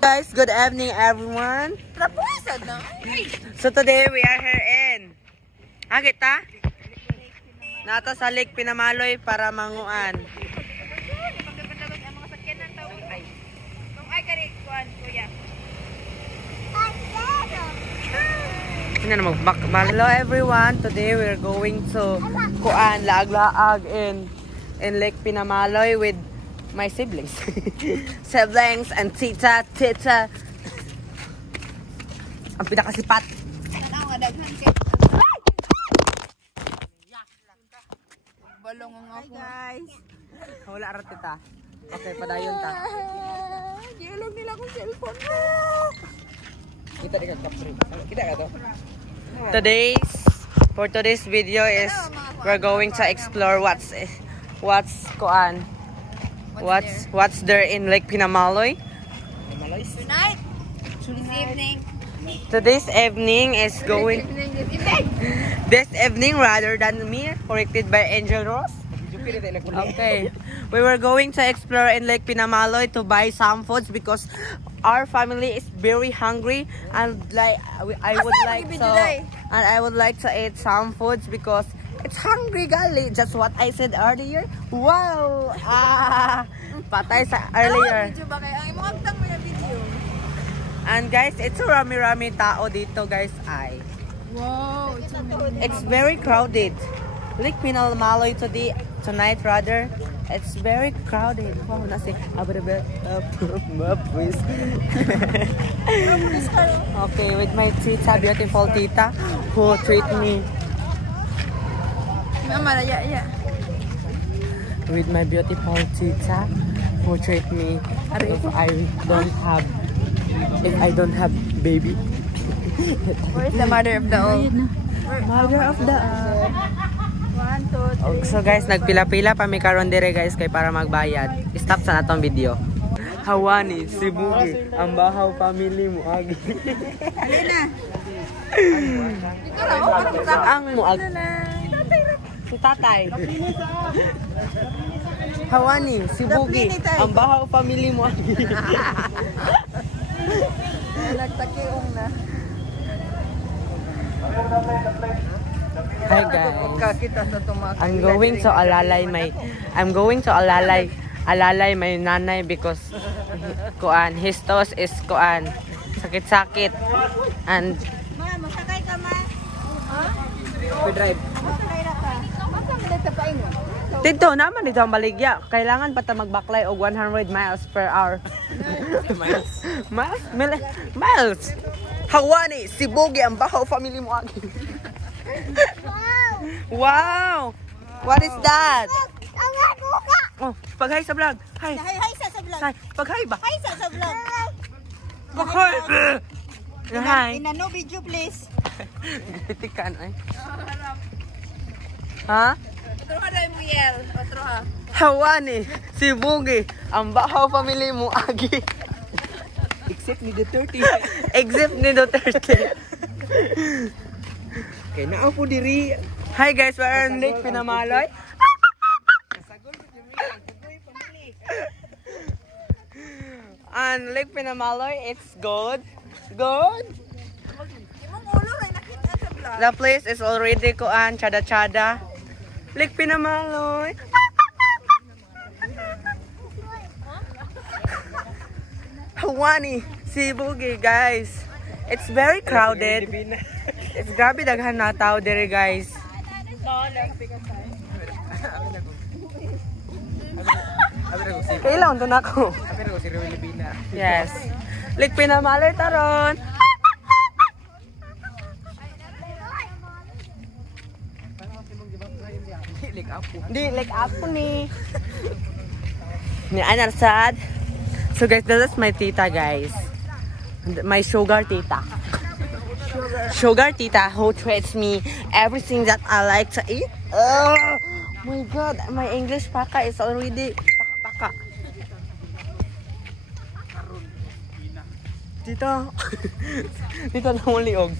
Guys, good evening everyone. So today we are here in kita nato sa Lake Pinamaloy para manguan. Hello everyone, today we are going to kuan laag-laag in Lake Pinamaloy with my siblings. Siblings and tita. Ang pinakasipat. Balong ang ako. Guys. Wala arat tita. Okay, padayon ta. Gilog nila akong cellphone. Kita di capture. Kita ka to. For today's video is we're going to explore what's there in Lake Pinamaloy. Tonight, this evening. Today's evening is going. This evening rather than me, corrected by Angel Rose. Okay, we were going to explore in Lake Pinamaloy to buy some foods because our family is very hungry and I would like to eat some foods because it's hungry gali. Just what I said earlier. Wow! Patay sa earlier. And guys, it's a rami-rami tao dito guys ay. Wow, it's very crowded. Lake Pinamaloy tonight rather. It's very crowded. Wow, nasi okay, with my tita, beautiful tita who treat me. With my beautiful tita who treat me if I don't have baby. Where's the mother of the all? Mother of the all. So guys, nagpila-pila pa mi karon dire guys kay para magbayad. Stop sa natong video. Hawani, Sibugi, ang bahaw family mo agi. Alina. Ang muag. Si tatay. Hawani, Sibugi, ang bahaw family mo agi. Nagtakiong na. Hi guys. I'm going to alalay my nanay because his toes is sakit-sakit and masakay ka ma? we drive. Dito naman dito ang baligya. Kailangan pa ta magbaklay og 100 miles per hour. Miles. Hawani, Sibugi, ang bahaw family mo agi. Wow! What is that? Oh, pag-hi sa vlog. Hi. Hi sa vlog. Hi. Pag-hi ba? Hi sa vlog. Pag-hi. Hi. In a no video please. Pitikan ay. Ha? Otro ha dai mo yel. Otro ha. Hawani, Sibugi, ang bahaw family mo agi. Except ni Duterte. Except ni Duterte. Okay, naapo diri. Hi guys, we're in Lake Pinamaloy. And Lake Pinamaloy, it's good. Good. The place is already chada-chada. Lake Pinamaloy. Hawani, Sibugi, guys. It's very crowded. It's grabe daghan na tao dire, guys. Kailan doon ako? Yes. Lake Pinamaloy taron. Di Lake Apo ni. Ni Anarsad. So guys, this is my tita, guys. My sugar tita. Sugar tita who treats me everything that I like to eat. Oh my god, my English paka is already paka. Tita. Tita na mong liog.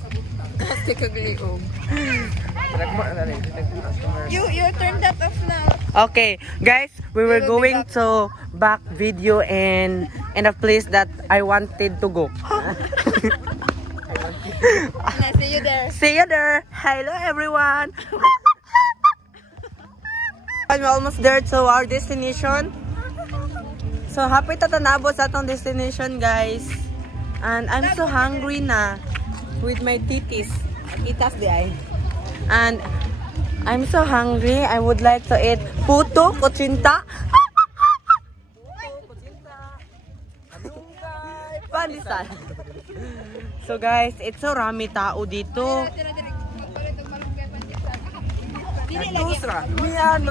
You turned that off now. Okay, guys, we were going to back video in in a place that I wanted to go. See you there. See you there. Hello everyone. We're almost there to our destination. So happy tatanabot sa atong destination, guys. And I'm so hungry na with my titis. Itas di ay. And I'm so hungry. I would like to eat puto, kutsinta. Pandesal. So guys, it's so rami tao dito. Dusra. Miyan,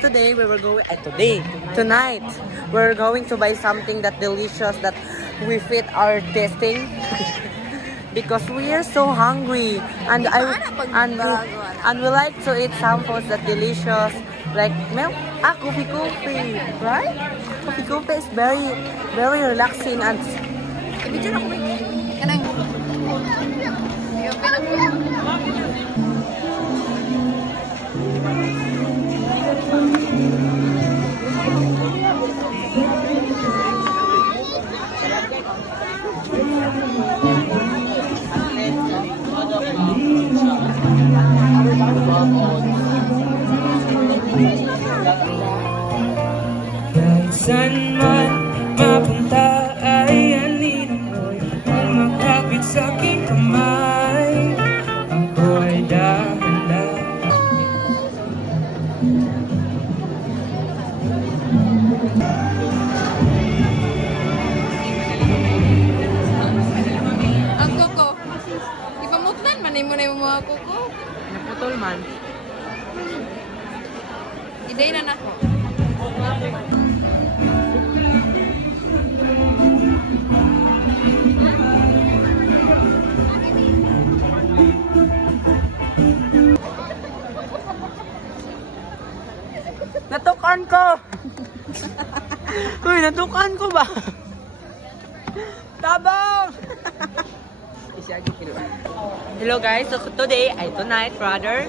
today we were going tonight we're going to buy something that delicious that we fit our tasting because we are so hungry and we like to eat some foods that delicious like milk, coffee, right? Coffee is very relaxing and saan man mapunta ay anino mo'y umakapit sa aking kamay. Ako ay dahan-dahan. Ang kuko. Ipamutlan man mo na yung mga kuko. naputol man. Iday na nako. Natukan ko! Uy, natukan ko ba? Tabang! Hello guys, so tonight rather,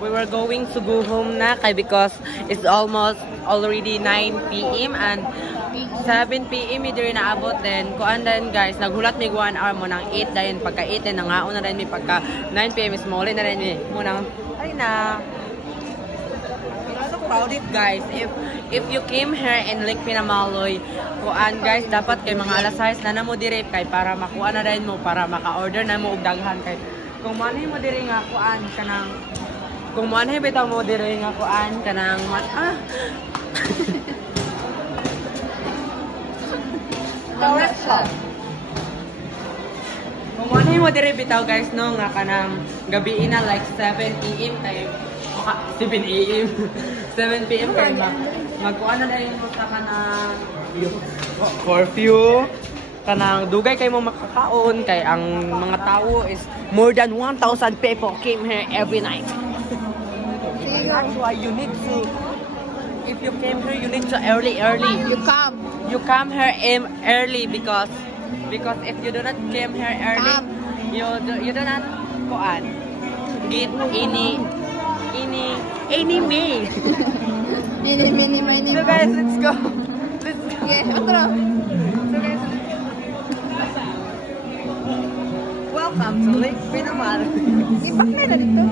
we were going to go home na kay because it's almost already 9 p.m. and 7 p.m. hindi rin naabot din. Kuan din guys, naghulat mig 1 hour mo ng 8 dahil pagka 8 din nangaon na rin mi pagka 9 p.m. is muli na rin mi mo ng ay na crowded guys. If you came here in Lake Pinamaloy, kuan guys, dapat kay mga alas 6 na mo dire kay para makuha na rin mo para maka-order na mo og daghan kay kung manay mo dire nga kuan kanang kung manay bitaw mo dire nga kuan kanang kung manay mo dire bitaw guys no nga kanang gabi na like 7 p.m. kay 7 a.m. 7 p.m. kay magkuha na dahil mo sa kanang curfew kanang dugay kay mo makakaon kay ang mga tao is more than 1,000 people came here every night. That's why you need to, if you came here you need to early. You come here early because if you do not came here early you do not kuan get any me. So guys, let's go. Okay, otro. Welcome to Lake Pinamaloy. Ibak na dito.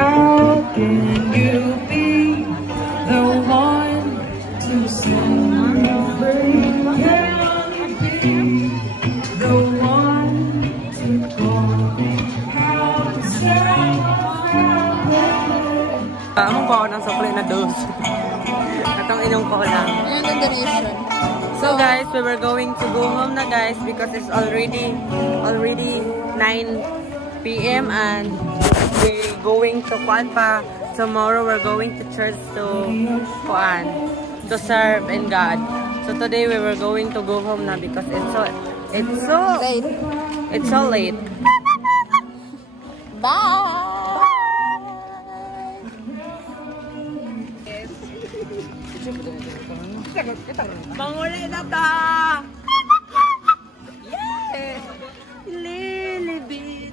How can you be the one? ang inyong cola. Ayan ang donation. So guys, we were going to go home na guys because it's already 9 p.m. and we're going to Kuan pa. Tomorrow we're going to church to Kuan to serve in God. So today we were going to go home na because it's so late. Bye! Manguli na ta! Yes! Lily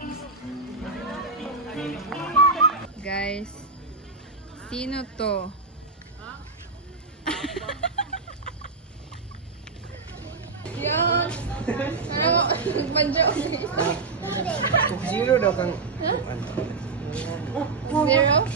Guys, sino to? Yan! Ano mo? Banjo. Zero daw kang... Zero?